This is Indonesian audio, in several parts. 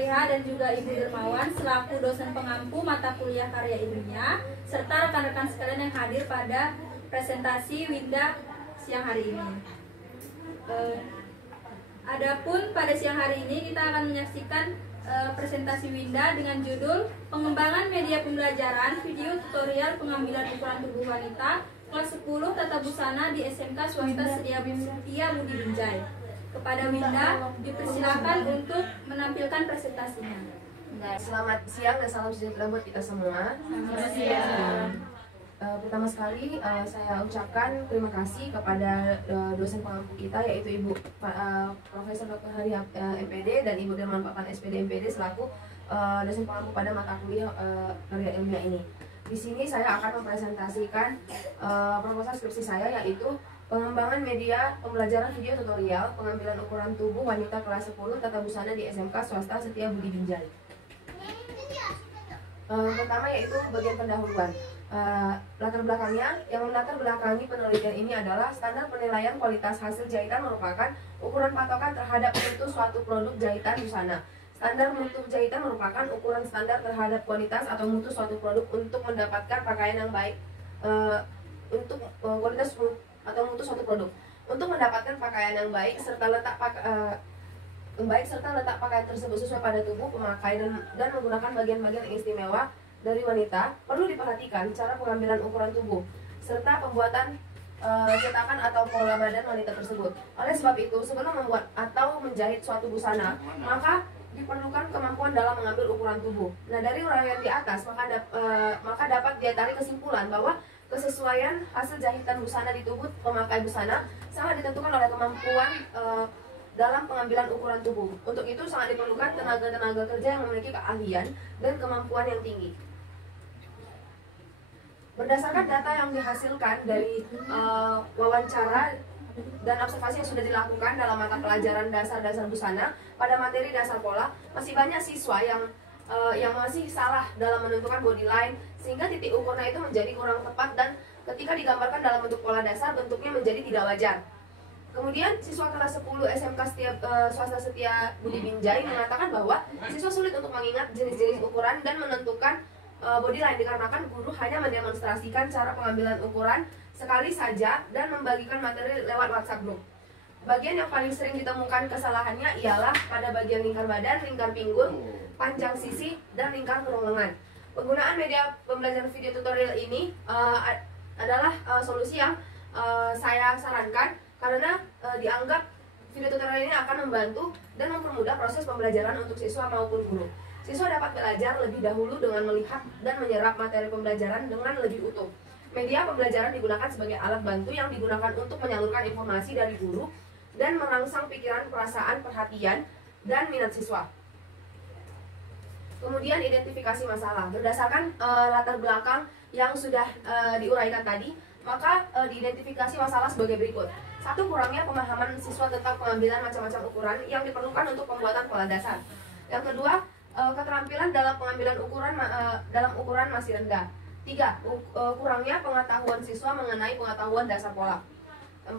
Fariha dan juga Ibu Dermawan selaku dosen pengampu mata kuliah karya ilmiah serta rekan-rekan sekalian yang hadir pada presentasi Winda siang hari ini. Adapun pada siang hari ini kita akan menyaksikan presentasi Winda dengan judul Pengembangan Media Pembelajaran Video Tutorial Pengambilan Ukuran Tubuh Wanita kelas 10 Tata Busana di SMK Swasta Setia Budi Binjai. Kepada Winda dipersilakan untuk menampilkan presentasinya. Selamat siang dan salam sejahtera buat kita semua. Selamat siang. Pertama sekali saya ucapkan terima kasih kepada dosen pengampu kita yaitu Ibu Profesor Dr. Hari MPD dan Ibu Derman Papan SPD MPD selaku dosen pengampu pada mata kuliah karya ilmiah ini. Di sini saya akan mempresentasikan proposal skripsi saya yaitu pengembangan media pembelajaran video tutorial pengambilan ukuran tubuh wanita kelas 10 Tata Busana di SMK Swasta Setia Budi Binjai. Pertama yaitu bagian pendahuluan. Latar belakangnya, yang melatar belakangi penelitian ini adalah standar penilaian kualitas hasil jahitan merupakan ukuran patokan terhadap mutu suatu produk jahitan busana. Standar mutu jahitan merupakan ukuran standar terhadap kualitas atau mutu suatu produk untuk mendapatkan pakaian yang baik untuk kualitas atau mutu suatu produk. Untuk mendapatkan pakaian yang baik serta letak pakaian tersebut sesuai pada tubuh pemakai dan menggunakan bagian-bagian istimewa dari wanita, perlu diperhatikan cara pengambilan ukuran tubuh serta pembuatan cetakan atau pola badan wanita tersebut. Oleh sebab itu, sebelum membuat atau menjahit suatu busana, maka diperlukan kemampuan dalam mengambil ukuran tubuh. Nah, dari uraian di atas, maka dapat dia tarik kesimpulan bahwa kesesuaian hasil jahitan busana di tubuh pemakai busana sangat ditentukan oleh kemampuan dalam pengambilan ukuran tubuh. Untuk itu sangat diperlukan tenaga-tenaga kerja yang memiliki keahlian dan kemampuan yang tinggi. Berdasarkan data yang dihasilkan dari wawancara dan observasi yang sudah dilakukan dalam mata pelajaran dasar-dasar busana pada materi dasar pola, masih banyak siswa yang masih salah dalam menentukan body line sehingga titik ukurnya itu menjadi kurang tepat dan ketika digambarkan dalam bentuk pola dasar bentuknya menjadi tidak wajar. Kemudian siswa kelas 10 SMK Swasta Setia Budi Binjai mengatakan bahwa siswa sulit untuk mengingat jenis-jenis ukuran dan menentukan body line dikarenakan guru hanya mendemonstrasikan cara pengambilan ukuran sekali saja dan membagikan materi lewat WhatsApp group. Bagian yang paling sering ditemukan kesalahannya ialah pada bagian lingkar badan, lingkar pinggul, panjang sisi, dan lingkar kerongkongan. Penggunaan media pembelajaran video tutorial ini adalah solusi yang saya sarankan karena dianggap video tutorial ini akan membantu dan mempermudah proses pembelajaran untuk siswa maupun guru. Siswa dapat belajar lebih dahulu dengan melihat dan menyerap materi pembelajaran dengan lebih utuh. Media pembelajaran digunakan sebagai alat bantu yang digunakan untuk menyalurkan informasi dari guru dan merangsang pikiran, perasaan, perhatian, dan minat siswa. Kemudian identifikasi masalah. Berdasarkan latar belakang yang sudah diuraikan tadi, maka diidentifikasi masalah sebagai berikut. 1. Kurangnya pemahaman siswa tentang pengambilan macam-macam ukuran yang diperlukan untuk pembuatan pola dasar. Yang kedua, keterampilan dalam pengambilan dalam ukuran masih rendah. 3. Kurangnya pengetahuan siswa mengenai pengetahuan dasar pola. 4.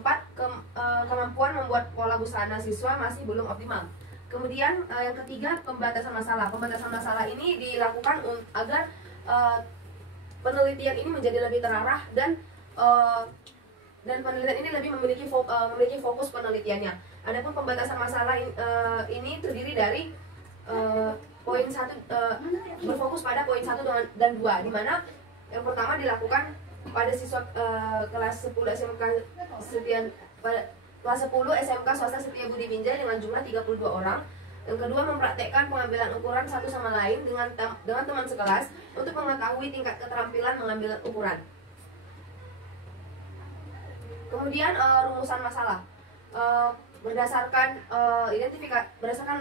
Kemampuan membuat pola busana siswa masih belum optimal. Kemudian yang ketiga, pembatasan masalah. Pembatasan masalah ini dilakukan agar penelitian ini menjadi lebih terarah dan penelitian ini lebih memiliki fokus penelitiannya. Adapun pembatasan masalah ini terdiri dari poin 1 berfokus pada poin 1 dan 2, di mana yang pertama dilakukan pada siswa kelas 10 SMK kelas 10 SMK Swasta Setia Budi Binjai dengan jumlah 32 orang. Yang kedua, mempraktekkan pengambilan ukuran satu sama lain dengan teman sekelas untuk mengetahui tingkat keterampilan mengambil ukuran. Kemudian rumusan masalah. Berdasarkan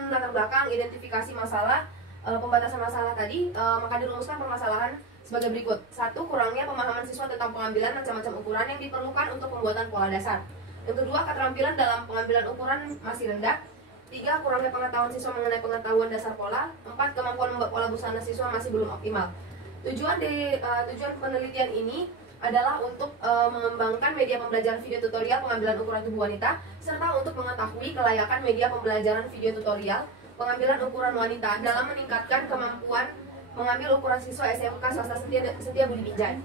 latar belakang identifikasi masalah, pembatasan masalah tadi, maka dirumuskan permasalahan sebagai berikut. 1. Kurangnya pemahaman siswa tentang pengambilan macam-macam ukuran yang diperlukan untuk pembuatan pola dasar. Yang kedua, keterampilan dalam pengambilan ukuran masih rendah. 3. Kurangnya pengetahuan siswa mengenai pengetahuan dasar pola. 4. Kemampuan membuat pola busana siswa masih belum optimal. Tujuan penelitian ini adalah untuk mengembangkan media pembelajaran video tutorial pengambilan ukuran tubuh wanita serta untuk mengetahui kelayakan media pembelajaran video tutorial pengambilan ukuran wanita dalam meningkatkan kemampuan mengambil ukuran siswa SMK swasta Setia Budi Binjai.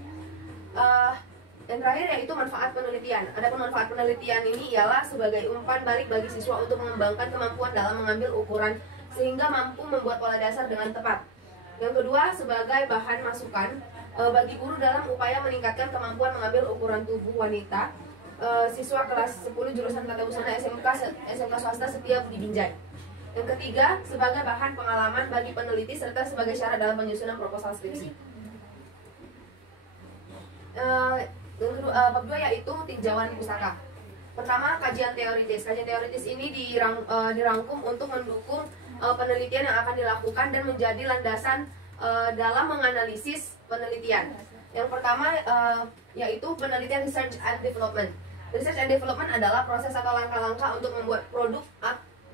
Yang terakhir yaitu manfaat penelitian. Adapun manfaat penelitian ini ialah sebagai umpan balik bagi siswa untuk mengembangkan kemampuan dalam mengambil ukuran sehingga mampu membuat pola dasar dengan tepat. Yang kedua, sebagai bahan masukan bagi guru dalam upaya meningkatkan kemampuan mengambil ukuran tubuh wanita siswa kelas 10 jurusan Tata Busana SMK swasta Setia Budi Binjai. Yang ketiga, sebagai bahan pengalaman bagi peneliti serta sebagai syarat dalam penyusunan proposal skripsi. Bab 2 yaitu tinjauan pustaka. Pertama, kajian teoritis. Kajian teoritis ini dirangkum untuk mendukung penelitian yang akan dilakukan dan menjadi landasan dalam menganalisis penelitian. Yang pertama yaitu penelitian research and development. Research and development adalah proses atau langkah-langkah untuk membuat produk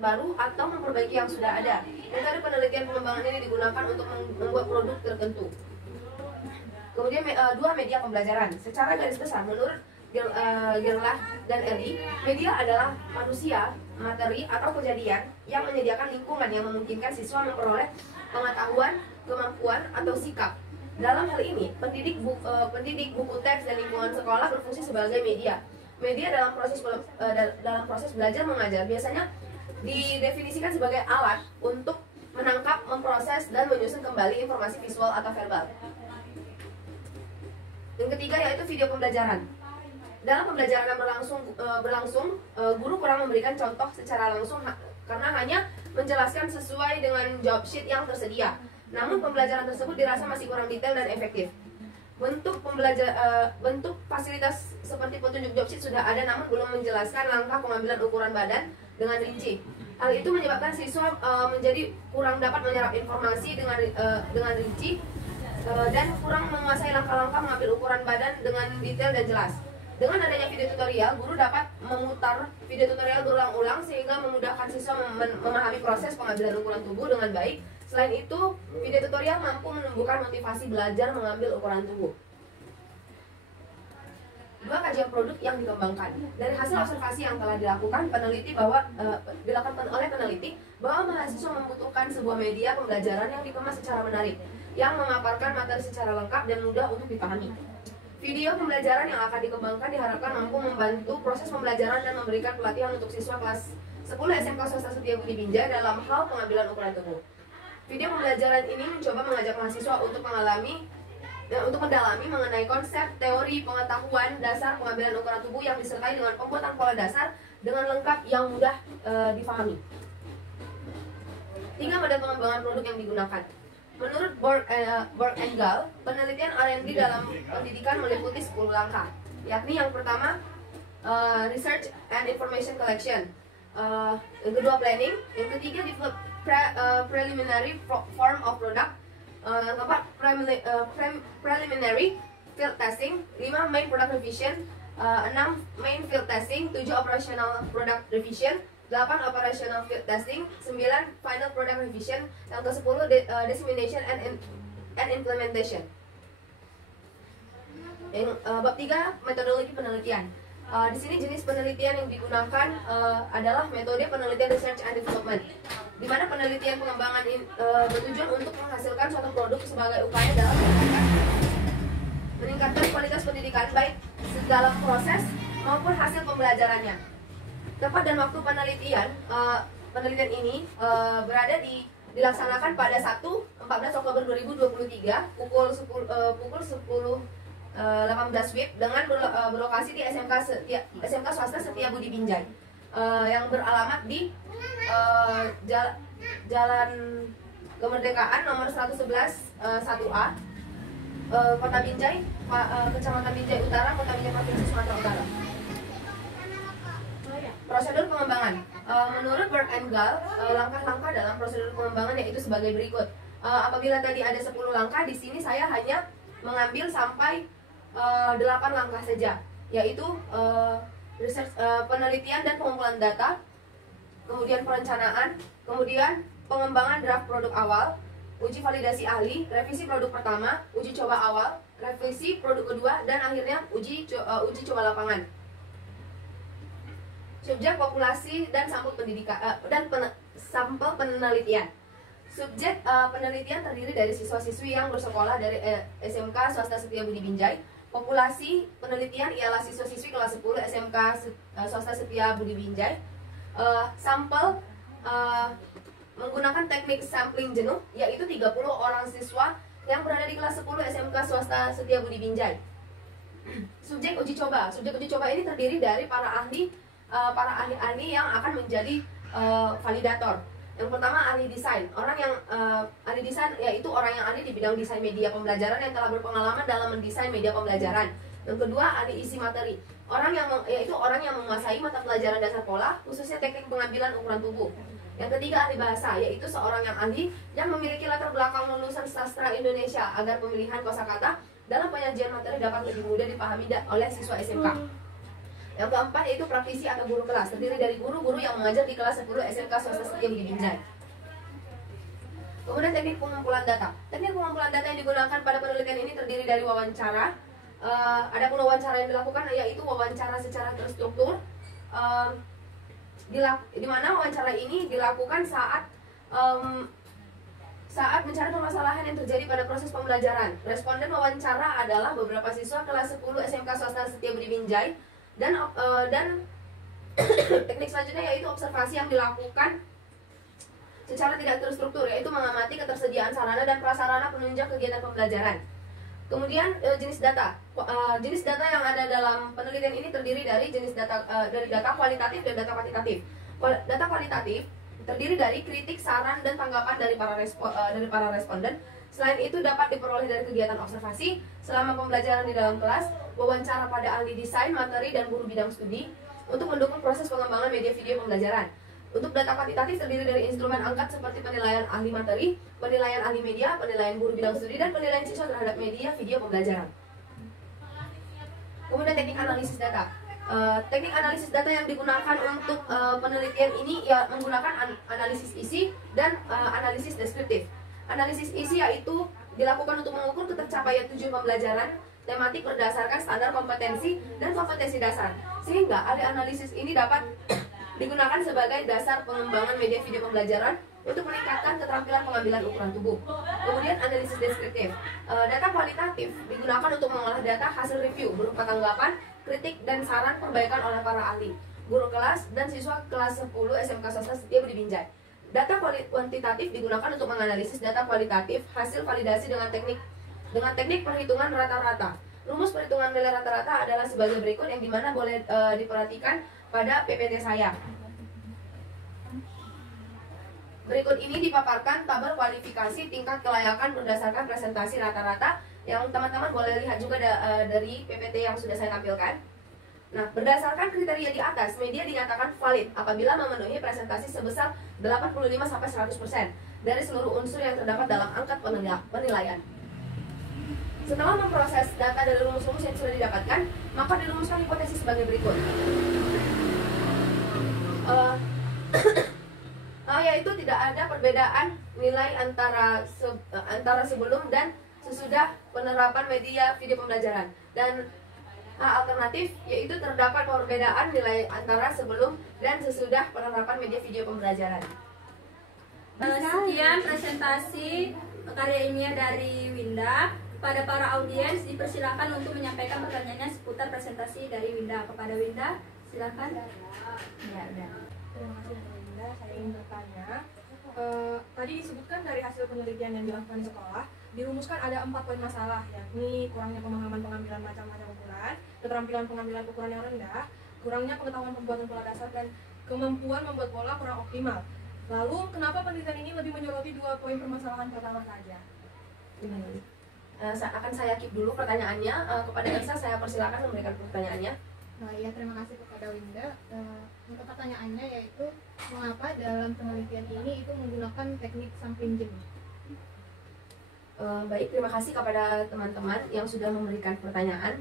baru atau memperbaiki yang sudah ada. Metode penelitian pengembangan ini digunakan untuk membuat produk tertentu. Kemudian dua media pembelajaran. Secara garis besar, menurut Gerlach dan Eli, media adalah manusia, materi atau kejadian yang menyediakan lingkungan yang memungkinkan siswa memperoleh pengetahuan, kemampuan atau sikap. Dalam hal ini, pendidik, buku teks dan lingkungan sekolah berfungsi sebagai media. Media dalam proses belajar mengajar biasanya didefinisikan sebagai alat untuk menangkap, memproses, dan menyusun kembali informasi visual atau verbal. Yang ketiga yaitu video pembelajaran. Dalam pembelajaran yang berlangsung, guru kurang memberikan contoh secara langsung karena hanya menjelaskan sesuai dengan job sheet yang tersedia. Namun pembelajaran tersebut dirasa masih kurang detail dan efektif. Bentuk fasilitas seperti petunjuk job sheet sudah ada, namun belum menjelaskan langkah pengambilan ukuran badan dengan rinci. Hal itu menyebabkan siswa menjadi kurang dapat menyerap informasi dengan rinci dan kurang menguasai langkah-langkah mengambil ukuran badan dengan detail dan jelas. Dengan adanya video tutorial, guru dapat memutar video tutorial berulang-ulang sehingga memudahkan siswa memahami proses pengambilan ukuran tubuh dengan baik. Selain itu, video tutorial mampu menumbuhkan motivasi belajar mengambil ukuran tubuh. Dua, kajian produk yang dikembangkan. Dari hasil observasi yang telah dilakukan oleh peneliti bahwa mahasiswa membutuhkan sebuah media pembelajaran yang dikemas secara menarik, yang memaparkan materi secara lengkap dan mudah untuk dipahami. Video pembelajaran yang akan dikembangkan diharapkan mampu membantu proses pembelajaran dan memberikan pelatihan untuk siswa kelas 10 SMK swasta Setia Budi Binjai dalam hal pengambilan ukuran tubuh. Video pembelajaran ini mencoba mengajak mahasiswa untuk mendalami mengenai konsep, teori, pengetahuan dasar pengambilan ukuran tubuh yang disertai dengan pembuatan pola dasar dengan lengkap yang mudah difahami. 3, model pengembangan produk yang digunakan. Menurut Borg and Gall, penelitian R&D dalam pendidikan meliputi 10 langkah, yakni yang pertama research and information collection, yang kedua planning, yang ketiga develop preliminary form of product, yang keempat preliminary field testing, 5 main product revision, 6 main field testing, 7 operational product revision, 8 operational field testing, 9 final product revision, yang ke-10 dissemination and implementation. Bab 3, metodologi penelitian. Di sini jenis penelitian yang digunakan adalah metode penelitian research and development, di mana penelitian pengembangan bertujuan untuk menghasilkan suatu produk sebagai upaya dalam meningkatkan kualitas pendidikan baik dalam proses maupun hasil pembelajarannya. Tempat dan waktu penelitian ini dilaksanakan pada 14 Oktober 2023 pukul 10:18 WIB dengan berlokasi di SMK swasta Setia Budi Binjai yang beralamat di Jalan Kemerdekaan nomor 111 1A, Kota Binjai, Kecamatan Binjai Utara, Kota Binjai, Provinsi Sumatera Utara. Prosedur pengembangan. Menurut Borg and Gall, langkah-langkah dalam prosedur pengembangan yaitu sebagai berikut. Apabila tadi ada 10 langkah, di sini saya hanya mengambil sampai 8 langkah saja, yaitu research, penelitian dan pengumpulan data, kemudian perencanaan, kemudian pengembangan draft produk awal, uji validasi ahli, revisi produk pertama, uji coba awal, revisi produk kedua, dan akhirnya uji coba lapangan. Subjek, populasi, dan sampel pendidikan sampel penelitian. Subjek penelitian terdiri dari siswa-siswi yang bersekolah dari SMK Swasta Setiabudi Binjai. Populasi penelitian ialah siswa-siswi kelas 10 SMK Swasta Setiabudi Binjai. Sampel menggunakan teknik sampling jenuh, yaitu 30 orang siswa yang berada di kelas 10 SMK Swasta Setiabudi Binjai. Subjek uji coba. Subjek uji coba ini terdiri dari para ahli yang akan menjadi validator. Yang pertama, ahli desain. Ahli desain yaitu orang yang ahli di bidang desain media pembelajaran yang telah berpengalaman dalam mendesain media pembelajaran. Yang kedua, ahli isi materi. Yaitu orang yang menguasai mata pelajaran dasar pola, khususnya teknik pengambilan ukuran tubuh. Yang ketiga, ahli bahasa, yaitu seorang yang ahli yang memiliki latar belakang lulusan sastra Indonesia agar pemilihan kosakata dalam penyajian materi dapat lebih mudah dipahami oleh siswa SMK. Yang keempat yaitu praktisi atau guru kelas, terdiri dari guru-guru yang mengajar di kelas 10 SMK Swasta Setiabudi Binjai. Kemudian teknik pengumpulan data. Teknik pengumpulan data yang digunakan pada penelitian ini terdiri dari wawancara. Adapun wawancara yang dilakukan yaitu wawancara secara terstruktur, di mana wawancara ini dilakukan saat mencari permasalahan yang terjadi pada proses pembelajaran. Responden wawancara adalah beberapa siswa kelas 10 SMK Swasta Setiabudi Binjai. Dan teknik selanjutnya yaitu observasi yang dilakukan secara tidak terstruktur, yaitu mengamati ketersediaan sarana dan prasarana penunjang kegiatan pembelajaran. Kemudian jenis data. Jenis data yang ada dalam penelitian ini terdiri dari dari data kualitatif dan data kuantitatif. Data kualitatif terdiri dari kritik, saran, dan tanggapan dari para responden. Selain itu dapat diperoleh dari kegiatan observasi selama pembelajaran di dalam kelas, wawancara pada ahli desain, materi, dan guru bidang studi untuk mendukung proses pengembangan media video pembelajaran. Untuk data kuantitatif terdiri dari instrumen angkat seperti penilaian ahli materi, penilaian ahli media, penilaian guru bidang studi, dan penilaian siswa terhadap media video pembelajaran. Kemudian teknik analisis data. Teknik analisis data yang digunakan untuk penelitian ini ya menggunakan analisis isi dan analisis deskriptif. Analisis isi yaitu dilakukan untuk mengukur ketercapaian tujuan pembelajaran tematik berdasarkan standar kompetensi dan kompetensi dasar, sehingga ahli analisis ini dapat digunakan sebagai dasar pengembangan media video pembelajaran untuk meningkatkan keterampilan pengambilan ukuran tubuh. Kemudian analisis deskriptif. Data kualitatif digunakan untuk mengolah data hasil review berupa tanggapan, kritik, dan saran perbaikan oleh para ahli, guru kelas, dan siswa kelas 10 SMK Swasta Setiabudi Binjai. Data kuantitatif digunakan untuk menganalisis data kualitatif hasil validasi dengan teknik perhitungan rata-rata. Rumus perhitungan nilai rata-rata adalah sebagai berikut, yang dimana boleh diperhatikan pada PPT saya. Berikut ini dipaparkan tabel kualifikasi tingkat kelayakan berdasarkan presentasi rata-rata, yang teman-teman boleh lihat juga dari PPT yang sudah saya tampilkan. Nah, berdasarkan kriteria di atas, media dinyatakan valid apabila memenuhi presentasi sebesar 85-100% dari seluruh unsur yang terdapat dalam angkat penilaian. Setelah memproses data dari rumus-rumus yang sudah didapatkan, maka dirumuskan hipotesis sebagai berikut. Yaitu tidak ada perbedaan nilai antara sebelum dan sesudah penerapan media video pembelajaran. Dan alternatif yaitu terdapat perbedaan nilai antara sebelum dan sesudah penerapan media video pembelajaran. Sekian presentasi karya ilmiah dari Winda. Pada para audiens dipersilakan untuk menyampaikan pertanyaannya seputar presentasi dari Winda. Kepada Winda, silakan. Ya, udah. Terima kasih Winda. Saya ingin bertanya. Tadi disebutkan dari hasil penelitian yang dilakukan di sekolah, dirumuskan ada 4 poin masalah, yakni kurangnya pemahaman pengambilan macam-macam ukuran, keterampilan pengambilan ukuran yang rendah, kurangnya pengetahuan pembuatan pola dasar, dan kemampuan membuat pola kurang optimal. Lalu, kenapa penelitian ini lebih menyoroti 2 poin permasalahan pertama saja? Akan saya keep dulu pertanyaannya. Kepada Elsa saya persilakan memberikan pertanyaannya. Iya, terima kasih kepada Winda. Untuk pertanyaannya yaitu mengapa dalam penelitian ini itu menggunakan teknik sampling jenuh? Baik, terima kasih kepada teman-teman yang sudah memberikan pertanyaan.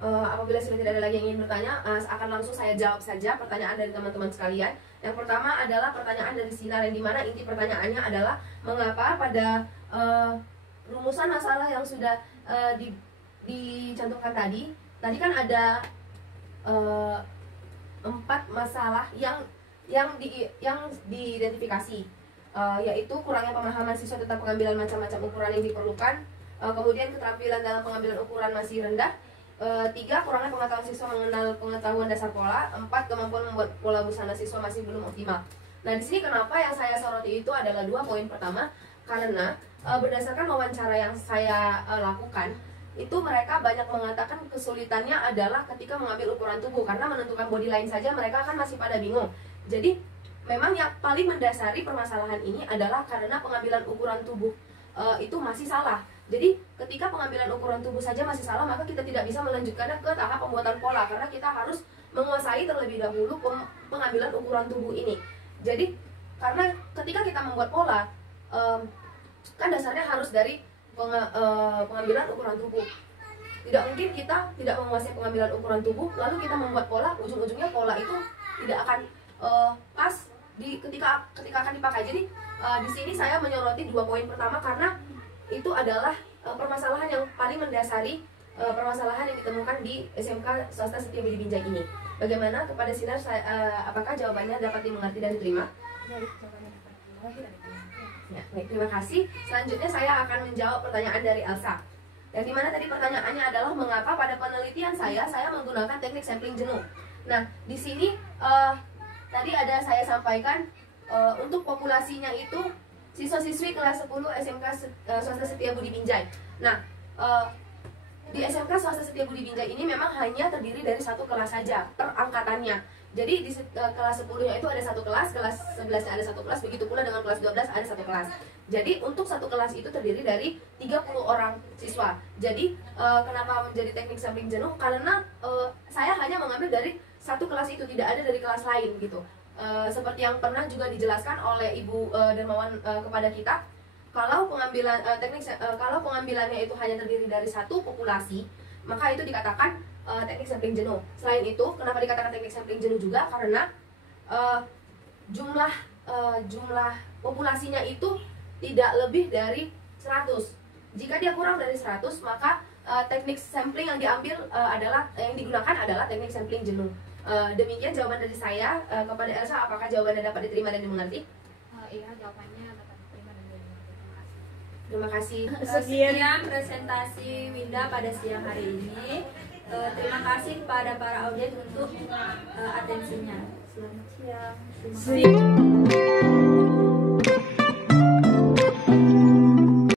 Apabila sudah tidak ada lagi yang ingin bertanya, akan langsung saya jawab saja pertanyaan dari teman-teman sekalian. Yang pertama adalah pertanyaan dari Sinar, yang dimana inti pertanyaannya adalah mengapa pada rumusan masalah yang sudah dicantumkan tadi kan ada 4 masalah yang diidentifikasi, yaitu kurangnya pemahaman siswa tentang pengambilan macam-macam ukuran yang diperlukan, kemudian keterampilan dalam pengambilan ukuran masih rendah, 3. Kurangnya pengetahuan siswa mengenal pengetahuan dasar pola, 4. Kemampuan membuat pola busana siswa masih belum optimal. Nah, di sini kenapa yang saya soroti itu adalah 2 poin. Pertama, karena berdasarkan wawancara yang saya lakukan, itu mereka banyak mengatakan kesulitannya adalah ketika mengambil ukuran tubuh, karena menentukan body line saja mereka kan masih pada bingung. Jadi memang yang paling mendasari permasalahan ini adalah karena pengambilan ukuran tubuh itu masih salah. Jadi ketika pengambilan ukuran tubuh saja masih salah, maka kita tidak bisa melanjutkannya ke tahap pembuatan pola, karena kita harus menguasai terlebih dahulu pengambilan ukuran tubuh ini. Jadi karena ketika kita membuat pola, kan dasarnya harus dari pengambilan ukuran tubuh. Tidak mungkin kita tidak menguasai pengambilan ukuran tubuh lalu kita membuat pola, ujung-ujungnya pola itu tidak akan pas ketika akan dipakai. Jadi di sini saya menyoroti 2 poin. Pertama, karena itu adalah permasalahan yang paling mendasari permasalahan yang ditemukan di SMK Swasta Setiabudi Binjai ini. Bagaimana kepada Sinar, apakah jawabannya dapat dimengerti dan diterima? Ya, baik, terima kasih. Selanjutnya saya akan menjawab pertanyaan dari Elsa. Yang dimana tadi pertanyaannya adalah mengapa pada penelitian saya menggunakan teknik sampling jenuh. Nah, di sini tadi ada saya sampaikan untuk populasinya itu siswa-siswi kelas 10 SMK Swasta Setiabudi Binjai. Nah, di SMK Swasta Setiabudi Binjai ini memang hanya terdiri dari 1 kelas saja per angkatannya. Jadi di kelas 10-nya itu ada 1 kelas, kelas 11-nya ada 1 kelas, begitu pula dengan kelas 12 ada 1 kelas. Jadi untuk 1 kelas itu terdiri dari 30 orang siswa. Jadi kenapa menjadi teknik sampling jenuh? Karena saya hanya mengambil dari 1 kelas itu, tidak ada dari kelas lain gitu. Seperti yang pernah juga dijelaskan oleh Ibu Dermawan kepada kita, kalau pengambilan kalau pengambilannya itu hanya terdiri dari 1 populasi, maka itu dikatakan teknik sampling jenuh. Selain itu, kenapa dikatakan teknik sampling jenuh juga? Karena jumlah populasinya itu tidak lebih dari 100. Jika dia kurang dari 100, maka teknik sampling yang digunakan adalah teknik sampling jenuh. Demikian jawaban dari saya. Kepada Elsa, apakah jawabannya dapat diterima dan dimengerti? Iya, jawabannya dapat diterima dan dimengerti. Terima kasih. Sekian presentasi Winda pada siang hari ini. Terima kasih kepada para audiens untuk atensinya. Selamat siang. Terima kasih.